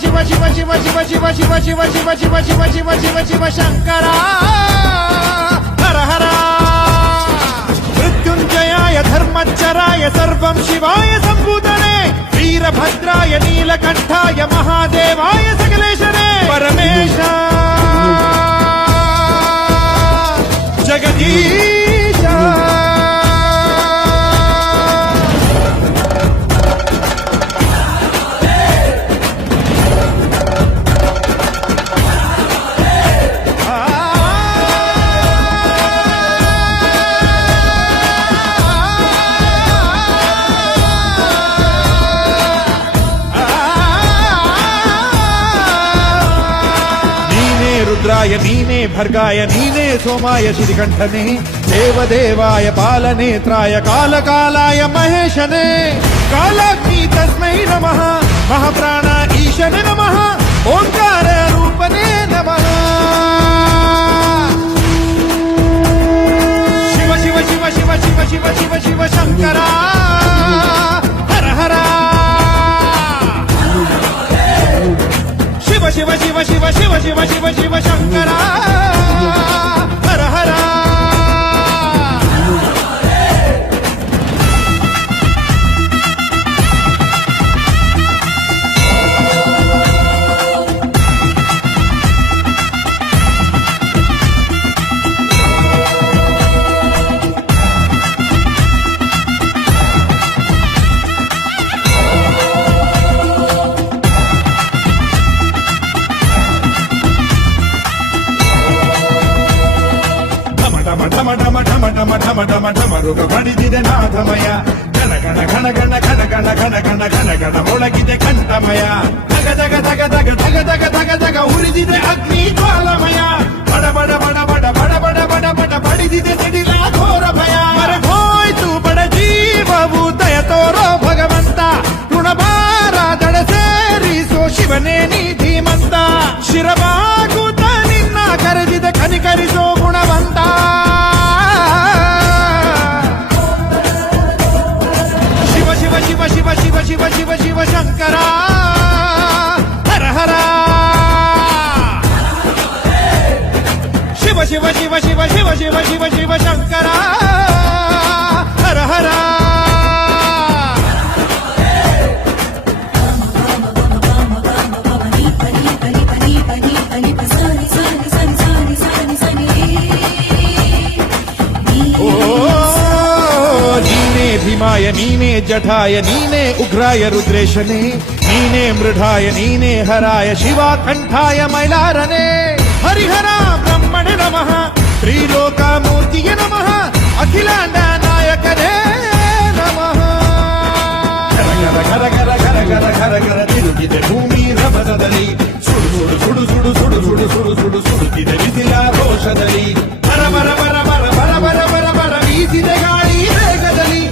శివ శివ శివ శివ శివ శివ శివ శివ శివ శివ శివ శివ శివ శంకర హర హర మృత్యుంజయాయ ధర్మచ్చరాయ సర్వం శివాయ సంభూతనే వీరభద్రాయ నీలకంఠాయ మహాదేవాయ సకలేశనే పరమేశ జగదీశ రుద్రాయ నీనే భర్గాయ నీనే సోమాయ శ్రీకంఠనే దేవదేవాయ పాలనేత్రాయ కాలకాలాయ మహేశనే కాలాగ్ని తస్మై నమః మహాప్రాణ ఈశనే నమః ఓంకార రూపనే నమః శివ శివ శివ శివ శివ శివ శివ శివ శంకర హర హర శివ శివ శివ శివ శివ శివ శివ శివ శంకర హర హర ಢಮರುಗ ಬಡಿದಿದೆ ನಾಥಮಯ ಘನ ಘನ ಘನ ಘನ ಘನ ಘನ ಘನ ಘನ ಘನ ಘನ ಮೊಳಗಿದೆ ಕಂಠಮಯ ಧಗ ಧಗ ಧಗ ಧಗ ಧಗ ಧಗ ಧಗ ಧಗ ಉರಿದಿದೆ ಅಗ್ನಿ ಜ್ವಾಲಮಯ ಬಡ ಬಡ ಬಡ ಬಡ ಬಡ ಬಡ ಬಡ ಬಡ ಬಡಿದಿದೆ ಸಿಡಿಲ ಘೋರ ಭಯ ಹೋಯ್ತು ಬಡ ಜೀವವು ದಯ ತೋರೋ ಭಗವಂತ ಋಣಭಾರ ದಡ ಸೇರಿಸೋ ಶಿವನೇ ನೀ ಧೀಮಂತ ಶಿರಬಾಗುತ್ತ ನಿನ್ನ ಕರೆದಿದೆ ಕನಿಕರಿಸೋ ಗುಣವಂತ ಶಿವ ಶಿವ ಶಿವ ಶಿವ ಶಿವ ಶಿವ ಶಂಕರ ಹರ ಹರ ಶಿವ ಶಿವ ಶಿವ ಶಿವ ಶಿವ ಶಿವ ಶಿವ ಶಿವ ಶಂಕರ ಹರ ಹರ ಭೀಮಾಯ ನೀನೇ ಜಠಾಯ ನೀನೇ ಉಗ್ರಾಯ ರುದ್ರೇಶನೇ ನೀನೇ ಮೃಢಾಯ ನೀನೇ ಹರಾಯ ಶಿವಾಕಂಠಾಯ ಮೈಲಾರನೇ ಹರಿಹರ ಬ್ರಹ್ಮಣೆ ನಮಃ ತ್ರಿಲೋಕಮೂರ್ತಿಯೇ ನಮಃ ಅಖಿಲಾಂಡ ನಾಯಕನೇ ನಮಃ ಘರ ಘರ ಘರ ಘರ ಘರ ಘರ ತಿರುಗಿದೆ ಭೂಮಿ ರಭಸದಲ್ಲಿ ಸುಡು ಸುಡು ಸುಡು ಸುಡು ಸುಡು ಸುಡು ಸುಡು ಸುಡು ಸುಡುತ್ತಿದೆ ಬಿಸಿಲ ರೋಷದಲ್ಲಿ ಬರ ಬರ ಬರ ಬರ ಬರ ಬರ ಬರ ಬರ ಬೀಸಿದೆ ಗಾಳಿ ವೇಗದಲ್ಲಿ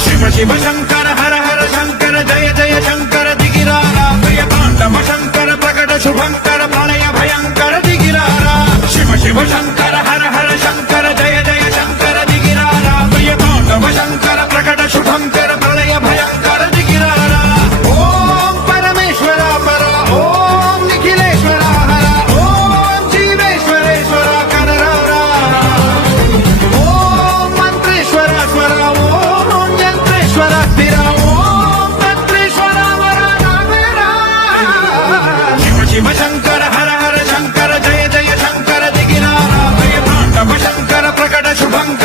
ಶಿವ ಶಿವ ಶಂಕರ ಹರ ಹರ ಶಂಕರ ಜಯ ಜಯ ಶಂಕರ ದಿಗಿರಾರ ಪ್ರಿಯ ಪಾಂಡವ ಶಂಕರ ಪ್ರಕಟ ಶುಭಂಕರ ಪ್ರಳಯ ಭಯಂಕರ ದಿಗಿರಾರ ಶಿವ ಶಿವ ಶಂಕರ ಹರ ಹರ ಶಂಕರ ಜಯ ಜಯ ಶಂಕರ ದಿಗಿರಾರ ಪ್ರಿಯ ಪಾಂಡವ ಶಂಕರ ಪ್ರಕಟ ಶುಭಂಕರ ಪ್ರಳಯ ಭಯಂಕರ ದಿಗಿರಾರ ಓಂ ಪರಮೇಶ್ವರ ಪರ ಓಂ ನಿಖಿಲೇಶ್ವರ ಹರ ಓಂ ಜೀವೇಶ್ವರೇಶ್ವರ ಕರರ ಓಂ ಮಂತ್ರೇಶ್ವರ ಸ್ವರ ಓಂ ಯಂತ್ರೇಶ್ವರ ಸ್ಥಿರ ಓಂ ತಂತ್ರೇಶ್ವರ ವರ ನಾವೇರ ಶಿವ ಶಿವ ಶಂಕರ ಹರ ಹರ ಶಂಕರ ಜಯ ಜಯ ಶಂಕರ ದಿಗಿರಾರ ಪ್ರಿಯ ಪಾಂಡವ ಶಂಕರ ಪ್ರಕಟ ಶುಭಂಕರ